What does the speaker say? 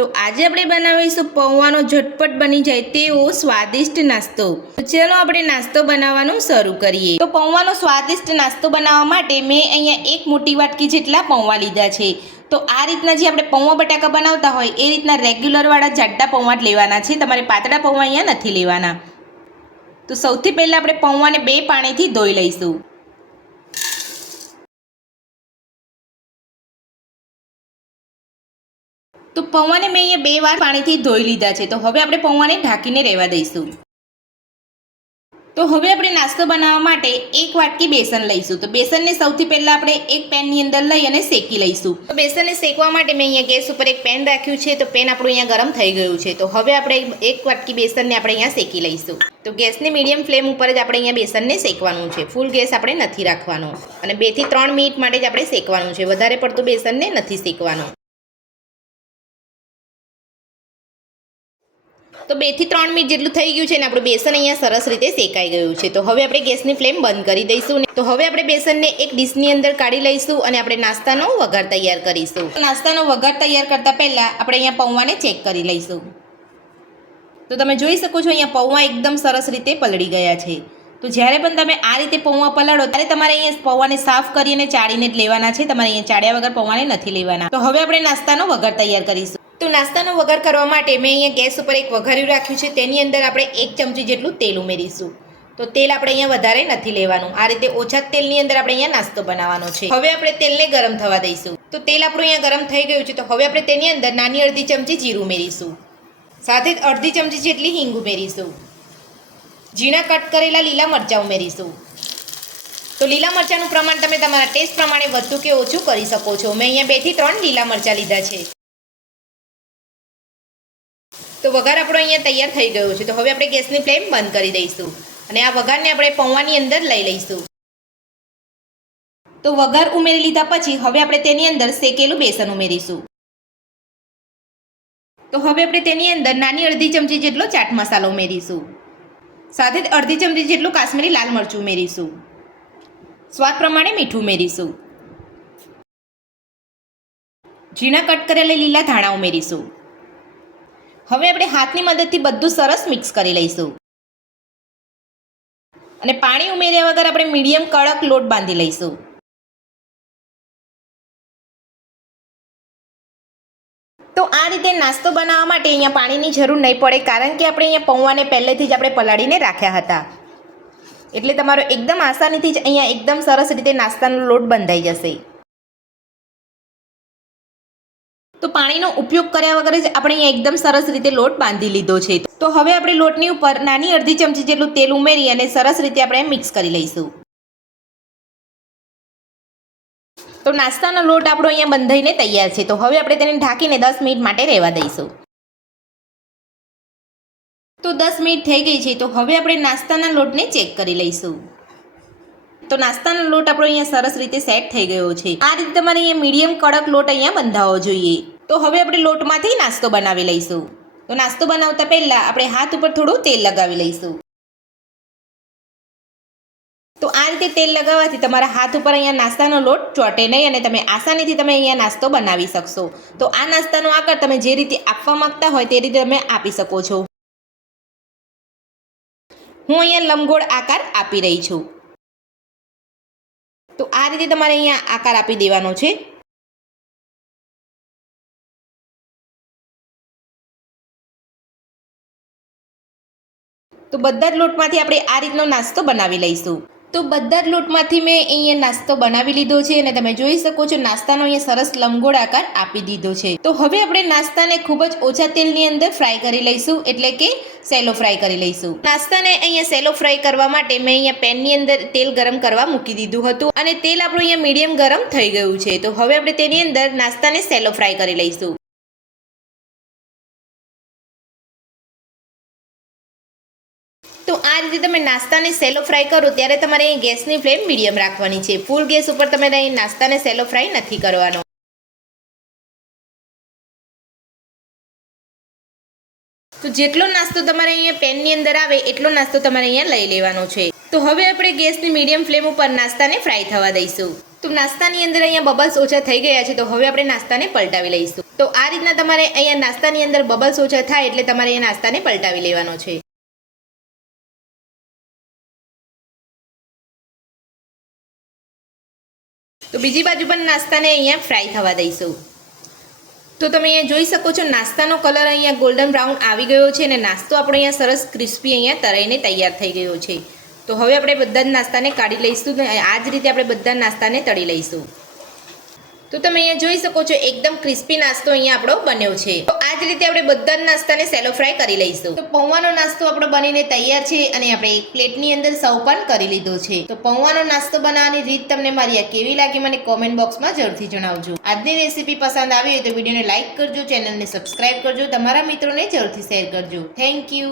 તો આજે આપણે બનાવીશું પૌવાનો ઝટપટ બની જાય તેવો સ્વાદિષ્ટ નાસ્તો। તો ચલો આપણે નાસ્તો બનાવવાનું શરૂ કરીએ। તો પૌવાનો સ્વાદિષ્ટ નાસ્તો બનાવવા માટે મેં અહીંયા એક મોટી વાટકી જેટલા પૌવા લીધા છે। તો આ રીતના જે આપણે પૌવા બટાકા બનાવતા હોય એ રીતના રેગ્યુલર વાળા જાડા પૌવા જ લેવાના છે, તમારે પાતળા પૌવા અહીંયા નથી લેવાના। તો સૌથી પહેલા આપણે પૌવાને 2 પાણીથી ધોઈ લઈશું। તો પૌવાને મેં અહીંયા 2 વાર પાણીથી ધોઈ લીધા છે। તો હવે આપણે પૌવાને ઢાંકીને રહેવા દઈશું। તો હવે આપણે નાસ્તો બનાવવા માટે 1 વાટકી બેસન લઈશું। તો બેસનને સૌથી પહેલા આપણે એક પેનની અંદર લઈ અને શેકી લઈશું। તો બેસનને શેકવા માટે મેં અહીંયા ગેસ ઉપર એક પેન રાખ્યું છે। તો પેન આપણું અહીંયા ગરમ થઈ ગયું છે। તો હવે આપણે 1 વાટકી બેસનને આપણે અહીંયા શેકી લઈશું। તો ગેસની મીડિયમ ફ્લેમ ઉપર જ આપણે અહીંયા બેસનને શેકવાનું છે, ફૂલ ગેસ આપણે નથી રાખવાનો, અને 2 થી 3 મિનિટ માટે જ આપણે શેકવાનું છે, વધારે પડતું બેસનને નથી શેકવાનું। તો 2 થી 3 મિનિટ જેટલું થઈ ગયું છે ને આપણું બેસન અહીંયા સરસ રીતે શેકાઈ ગયું છે। તો હવે આપણે ગેસની ફ્લેમ બંધ કરી દઈશું। તો હવે આપણે બેસનને એક ડીશની અંદર કાઢી લઈશું અને આપણે નાસ્તાનો વઘાર તૈયાર કરીશું। નાસ્તાનો વઘાર તૈયાર કરતા પહેલા આપણે અહીંયા પૌવાને ચેક કરી લઈશું। તો તમે જોઈ શકો છો અહીંયા પૌવા એકદમ સરસ રીતે પલળી ગયા છે। તો જ્યારે પણ તમે આ રીતે પૌવા પલાળો ત્યારે તમારે અહીંયા પૌવાને સાફ કરી અને ચાળીને જ લેવાના છે, તમારે અહીંયા ચાળ્યા વગર પૌવાને નથી લેવાના। તો હવે આપણે નાસ્તાનો વઘાર તૈયાર કરીશું। તો નાસ્તાનો વઘાર કરવા માટે મેં અહીંયા ગેસ ઉપર એક વઘાર્યું રાખ્યું છે, તેની અંદર આપણે 1 ચમચી જેટલું તેલ ઉમેરીશું। તો તેલ આપણે અહીંયા વધારે નથી લેવાનું, આ રીતે ઓછા તેલની અંદર આપણે અહીંયા નાસ્તો બનાવવાનો છે। હવે આપણે તેલને ગરમ થવા દઈશું। તો તેલ આપણું અહીંયા ગરમ થઈ ગયું છે। તો હવે આપણે તેની અંદર નાની અડધી ચમચી જીરું ઉમેરીશું, સાથે જ અડધી ચમચી જેટલી હિંગ ઉમેરીશું, ઝીણા કટ કરેલા લીલા મરચાં ઉમેરીશું। તો લીલા મરચાંનું પ્રમાણ તમે તમારા ટેસ્ટ પ્રમાણે વધુ કે ઓછું કરી શકો છો। મેં અહીંયા 2 થી 3 લીલા મરચાં લીધા છે। તો વઘાર આપણો અહીંયા તૈયાર થઈ ગયો છે। તો હવે આપણે ગેસની ફ્લેમ બંધ કરી દઈશું અને આ વઘારને આપણે પૌવાની અંદર લઈ લઈશું। તો વઘાર ઉમેરી લીધા પછી હવે આપણે તેની અંદર શેકેલું બેસન ઉમેરીશું। તો હવે આપણે તેની અંદર નાની અડધી ચમચી જેટલો ચાટ મસાલો ઉમેરીશું, સાથે જ અડધી ચમચી જેટલું કાશ્મીરી લાલ મરચું ઉમેરીશું, સ્વાદ પ્રમાણે મીઠું ઉમેરીશું, ઝીણા કટ કરેલા લીલા ધાણા ઉમેરીશું। હવે આપણે હાથની મદદથી બધું સરસ મિક્સ કરી લઈશું અને પાણી ઉમેર્યા વગર આપણે મીડિયમ કડક લોટ બાંધી લઈશું। તો આ રીતે નાસ્તો બનાવવા માટે અહીંયા પાણીની જરૂર નહીં પડે, કારણ કે આપણે અહીંયા પૌવાને પહેલેથી જ આપણે પલાળીને રાખ્યા હતા, એટલે તમારો એકદમ આસાનીથી જ અહીંયા એકદમ સરસ રીતે નાસ્તાનો લોટ બંધાઈ જશે। તો પાણીનો ઉપયોગ કર્યા વગર જ આપણે અહીંયા એકદમ સરસ રીતે લોટ બાંધી લીધો છે। તો હવે આપણે લોટની ઉપર નાની અડધી ચમચી જેટલું તેલ ઉમેરી અને સરસ રીતે આપણે મિક્સ કરી લઈશું। તો નાસ્તાનો લોટ આપણો અહીંયા બંધાઈને તૈયાર છે। તો હવે આપણે તેને ઢાંકીને 10 મિનિટ માટે રહેવા દઈશું। તો 10 મિનિટ થઈ ગઈ છે। તો હવે આપણે નાસ્તાના લોટને ચેક કરી લઈશું। તો નાસ્તાનો લોટ આપણો અહીંયા સરસ રીતે સેટ થઈ ગયો છે। આ રીતે તમારે અહીંયા મીડિયમ કડક લોટ અહીંયા બંધાવવો જોઈએ। તો હવે આપણે લોટમાંથી નાસ્તો બનાવી લઈશું। તો નાસ્તો બનાવતા પહેલા આપણે હાથ ઉપર થોડું તેલ લગાવી લઈશું। તો આ રીતે તેલ લગાવવાથી તમારા હાથ ઉપર અહીંયા નાસ્તાનો લોટ ચોંટે નહીં અને તમે આસાનીથી તમે અહીંયા નાસ્તો બનાવી શકશો। તો આ નાસ્તાનો આકાર તમે જે રીતે આપવા માંગતા હોય તે રીતે તમે આપી શકો છો। હું અહીંયા લંબગોળ આકાર આપી રહી છું। તો આ રીતે તમારે અહીંયા આકાર આપી દેવાનો છે। તો બધા જ લોટમાંથી આપણે આ રીતનો નાસ્તો બનાવી લઈશું। તો બધા જ લોટમાંથી મેં અહીંયા નાસ્તો બનાવી લીધો છે અને તમે જોઈ શકો છો નાસ્તાનો અહીંયા સરસ લંબગોળ આકાર આપી દીધો છે। તો હવે આપણે નાસ્તાને ખૂબ જ ઓછા તેલની અંદર ફ્રાય કરી લઈશું, એટલે કે સેલો ફ્રાય કરી લઈશું। નાસ્તાને અહીંયા સેલો ફ્રાય કરવા માટે મેં અહીંયા પેનની અંદર તેલ ગરમ કરવા મૂકી દીધું હતું અને તેલ આપણું અહીંયા મીડિયમ ગરમ થઈ ગયું છે। તો હવે આપણે તેની અંદર નાસ્તાને સેલો ફ્રાય કરી લઈશું। તો આ રીતે તમે નાસ્તાને સેલો ફ્રાય કરો ત્યારે તમારે અહીં ગેસની ફ્લેમ મીડિયમ રાખવાની છે, ફૂલ ગેસ ઉપર તમે અહીં નાસ્તાને સેલો ફ્રાય નથી કરવાનો। તો જેટલો નાસ્તો તમારે અહીંયા પેનની અંદર આવે એટલો નાસ્તો તમારે અહીંયા લઈ લેવાનો છે। તો હવે આપણે ગેસની મીડિયમ ફ્લેમ ઉપર નાસ્તાને ફ્રાય થવા દઈશું। તો નાસ્તાની અંદર અહીંયા બબલ્સ ઓછા થઈ ગયા છે, તો હવે આપણે નાસ્તાને પલટાવી લઈશું. તો આ રીતના તમારે અહીંયા નાસ્તાની અંદર બબલ્સ ઓછા થાય એટલે તમારે એ નાસ્તાને પલટાવી લેવાનો છે. તો બીજી બાજુ પણ નાસ્તાને અહીંયા ફ્રાય થવા દઈશું. તો તમે અહીંયા જોઈ શકો છો નાસ્તાનો કલર અહીંયા ગોલ્ડન બ્રાઉન આવી ગયો છે અને નાસ્તો આપણો અહીંયા સરસ ક્રિસ્પી અહીંયા તળાઈને તૈયાર થઈ ગયો છે. તો હવે આપણે બધા જ નાસ્તાને કાઢી લઈશું અને આ જ રીતે આપણે બધા નાસ્તાને તળી લઈશું. તો તમે અહીંયા જોઈ શકો છો એકદમ ક્રિસ્પી નાસ્તો અહીંયા આપણો બન્યો છે. તો આ જ રીતે આપણે બધા જ નાસ્તાને સેલો ફ્રાય કરી લઈશું. તો પૌવાનો નાસ્તો આપણો બનીને તૈયાર છે અને આપણે એક પ્લેટની અંદર સર્વ પણ કરી લીધો છે. તો પૌવાનો નાસ્તો બનાવવાની રીત તમને મારી આ કેવી લાગી મને કોમેન્ટ બોક્સમાં જરૂરથી જણાવજો. આજની રેસીપી પસંદ આવી હોય તો વિડીયોને લાઇક કરજો, ચેનલને સબસ્ક્રાઇબ કરજો, તમારા મિત્રોને જરૂરથી શેર કરજો. Thank you.